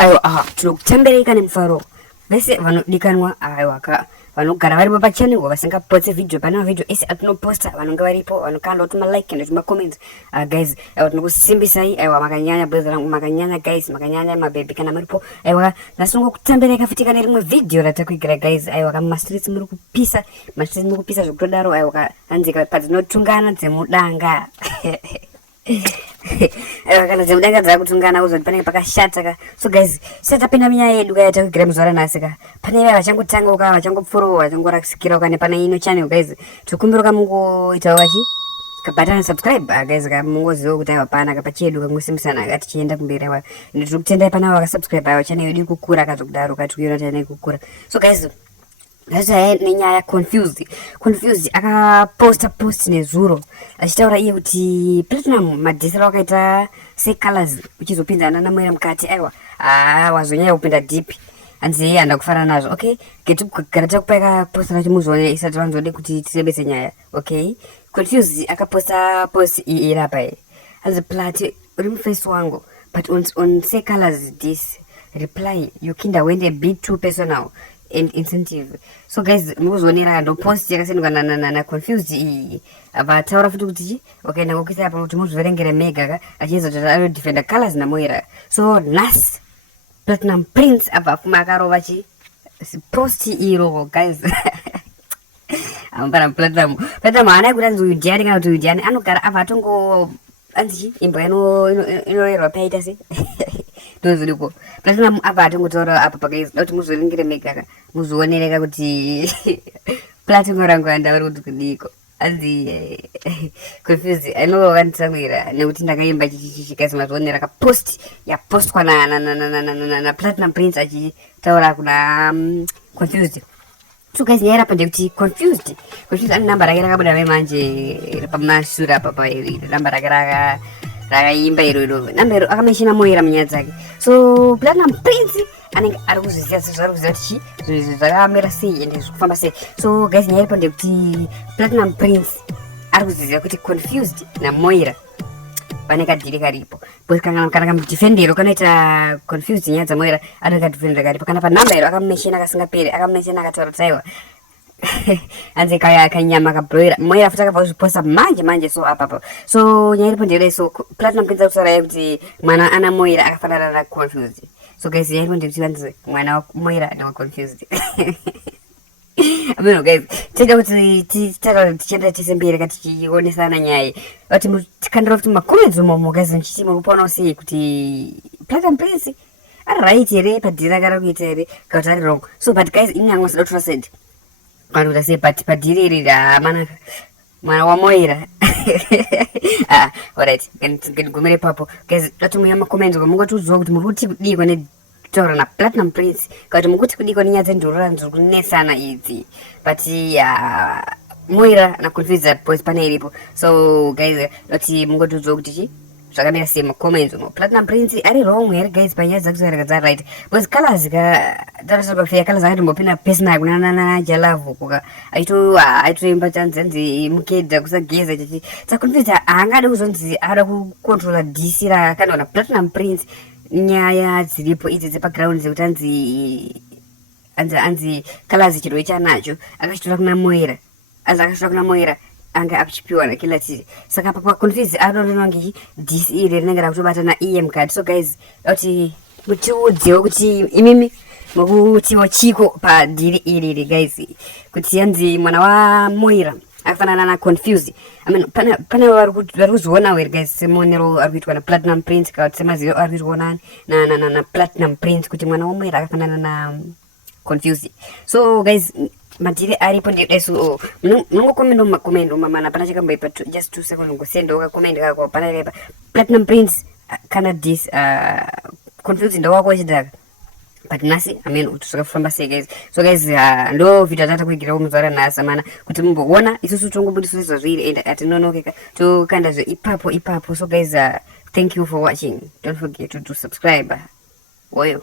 aiwa tinokutembereka nemufaro vese vanodikanwa aiwa vanogara varipo pachannel vasingapotse video pana video ese atinoposta vanonga varipo vanokanda kuti malike nezvimacomments. Guys aiwa tinokusimbisai aiwa makanyanya bweza rangu makanyanya guys makanyanya mabebi kana muripo aiwa nasunga kutembereka futi kana rimwe video ratakuigira guys aiwa kama streets muri kupisa streets muri kupisa zvokutodaro aiwa kanzika padzinotungana dzemudanga kana dzemudanga dzakutungana uzoti panenge pakashata so guys setapinda munyaya yedu yatakuigira muzora nhasi pane vaya vachangotanga vachangopfurowa vachangorasikira kana pane ino channel guys tikumbira mungoitawo kabhatana subscribe guys mungoziva kuti aiwa pana pachedu kangosimbisana tichienda kumberi aiwa ndiri kutendai pana vakasubscribe aiwa channel yedu kukura kazokudaro katiuona channel kukura so guys Nasa nenyaya confused akaposta post nezuro achitaura iye kuti Platinum madhisira wakaita se colors uchizopindana namoira mukati aiwa wazonyanya kupinda deep anzi anda kufara nazvo okay gara takupaika post racho muzone isati vanzode kuti tisebese nyaya okay confused akaposta post irapa anzi plati uri muface wangu but on se colors this reply you kinda went a bit too personal and incentive. So guys muzonera ndo post yakasendwa na confused vataura futi kuti okay ndangokisa apa kuti muzverengere mega achizo kuti ari defender colors na moira so nas Platinum Prince apa kuma akarova post iro guys ambara Platinum ana kuranzi udiani kana kuti udiani anogara apa tongo anzi imba inorerwa paita se ndozviriko Platinum apa atongotaura apa guys kuti muzverengere mega muzoonereka kuti Platinum rangu andauri kuti kudiko anzi confused vanotsamwira nekuti ndakaimba chichikazi mazionera kapost yapostwa na Platinum Prince achitaura kuna confused so guys nyaya irapa ndekuti confused ane namba rake rakabuda manje pamashure apa namba rake rakaimba iroro namba iro akameshina moira munyaya dzake so Platinum Prince anenge ari kuzviziva sezvari kuziva kuti zvinhu zvakamira sei ende zvikufamba sei so guys nyaya iripo ndekuti Platinum Prince ari kuziziva kuti confused namoira vane kadhiri karipo because kana kamudefendero kanoita confused nyaya dzamoira ane kadefendero karipo kana panhamba iro akameshina kasingaperi akameshina akataura kuti aiwa anze kanyama kabroira moira futi akabva kuzviposta manje so apapo so nyaya iripo ndeyodai so Platinum Prince akutaura kuti mwana ana moira akafanana na confused so guys nyaya iripo ndekuti vanzi mwana wamoira ndawa confused ameno guys tida kuti tichienda tisemberi katichionesana nyaya kuti tikandira kuti macomments umomo guys nchiti murikupaona sei kuti Platinum Prince ari right here padhiri kari kuita here kana kuti ari wrong so but guys ini hangu sida kutora said kana kuti sei but padhiri iri ramanaka mwana wamoira alright ndigomere papo guys tatomuya macomments mungoti uziva kuti muri kuti kudiko taura na Platinum Prince kuti mukuti kudiko nenyaya dzendorora ndiri kunesana idzi but moira na confused boys pane iripo so guys kuti mungoti uziva kuti zvakamira sei macomments Platinum Prince ari wrong here guys panyaya dzakuzoereka dza right because colors tarasokafeya colors akatombopinda personal kunana jalavu kuka aitoimba chanzi mukedha kusageza chichi sakonfused haangadi kuzonzi ada kucontrola DC rakandwa na Platinum Prince nyaya dziripo idzi dzepaground dzekuti anzi colors chirwe chanacho akachitora kuna moira anga achipiwa na kila chizi saka papa confused anononge DC iri rinenge rakutobata na EM card so guys kuti mutiudzewo kuti imimi mukutiwo chiko padhiri iri guys kuti yanzi mwana wa moira akafanana na confused pane vari kuzoona here guys semonero ari kuitwa na Platinum Prince kana kuti semaziro ari kuitwa na Platinum Prince kuti mwana wa moira akafanana na confused so guys madhiri aripo ndiyodai so munongokomenda mumakomendo mamana pana chakamboipa just 2 seconds ngosenda wakakomenda kako pana chakaipa Platinum Prince kana this confused ndawako chidaka but nasi kuti zvakafamba sei guys so guys ndo video tata kuigira muzvara nhasi mana kuti mumboona isusu tongobudisa zvazviri and atinonokeka tokanda ipapo so guys thank you for watching, don't forget to subscribe. Woyo.